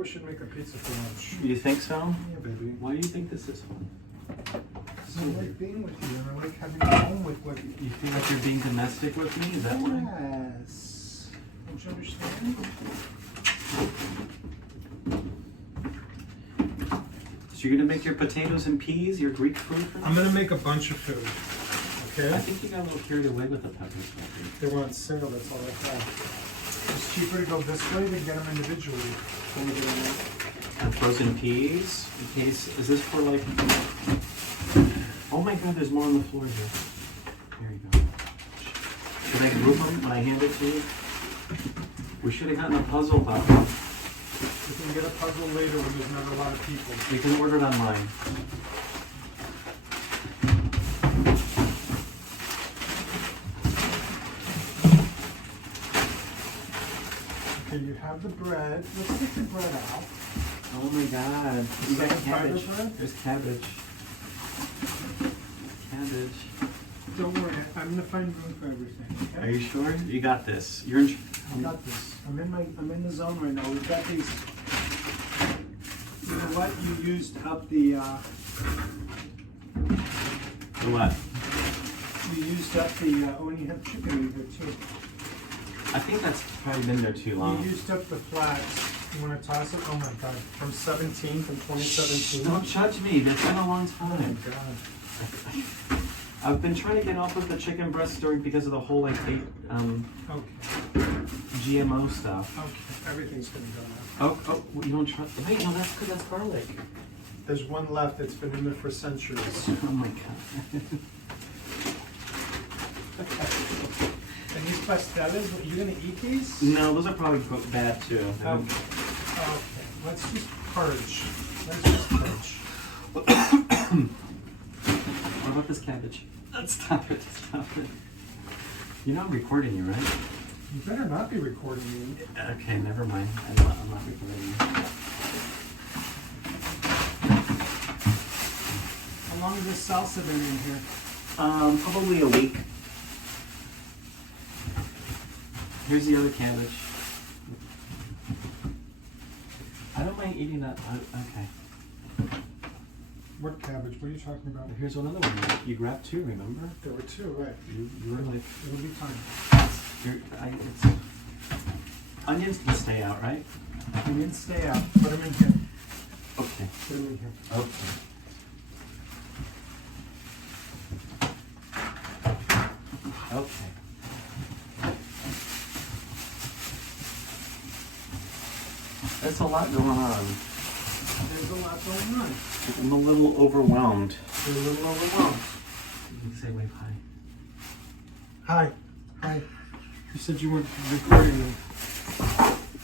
We should make a pizza for lunch. You think so? Yeah, baby. Why do you think this is fun? Because I like being with you and I like having fun with what you. You feel like you're being domestic with me? Is that why? Yes. Don't you understand? So you're gonna make your potatoes and peas, your Greek food for me? I'm gonna make a bunch of food. Okay? I think you got a little carried away with the peppers. They were on sale, that's all I got. It's cheaper to go this way than get them individually. And frozen peas. In case, is this for like? Oh my God, there's more on the floor here. There you go. Should I group them when I hand it to you? We should have gotten a puzzle though. We can get a puzzle later when there's not a lot of people. We can order it online. Okay, you have the bread. Let's take the bread out. Oh my God. You got cabbage. Bread? There's cabbage. Cabbage. Don't worry, I'm gonna find room for everything. Okay? Are you sure? You got this. You're in. I got this. I'm in the zone right now. We've got these. You know what? You used up the. The what? You used up the. Oh, and you have chicken in here too. I think that's probably been there too long. You used up the flats. You want to toss it? Oh my God! From 2017. Don't judge me. That's been a long Oh my time. God. I've been trying to get off of the chicken breast story because of the whole like Okay. GMO stuff. Okay. Everything's gonna go now. Oh, you don't trust? Wait, no, that's because that's garlic. There's one left that's been in there for centuries. Oh my God. And these pasteles, you gonna eat these? No, those are probably bad too. Okay. Okay. Let's just purge. What about this cabbage? Stop it. You know I'm recording you, right? You better not be recording me. Okay, never mind. I'm not recording you. How long has this salsa been in here? Probably a week. Here's the other cabbage. I don't mind eating that. Okay. What cabbage? What are you talking about? Here's another one. You grabbed two, remember? There were two, right? You were like, It'll be time. it's, onions can stay out, right? Onions stay out. Put them in here. Okay. Put them in here. Okay. Okay. That's a lot going on. There's a lot going on. I'm a little overwhelmed. You're a little overwhelmed. You can say wave hi. Hi. Hi. You said you weren't recording me.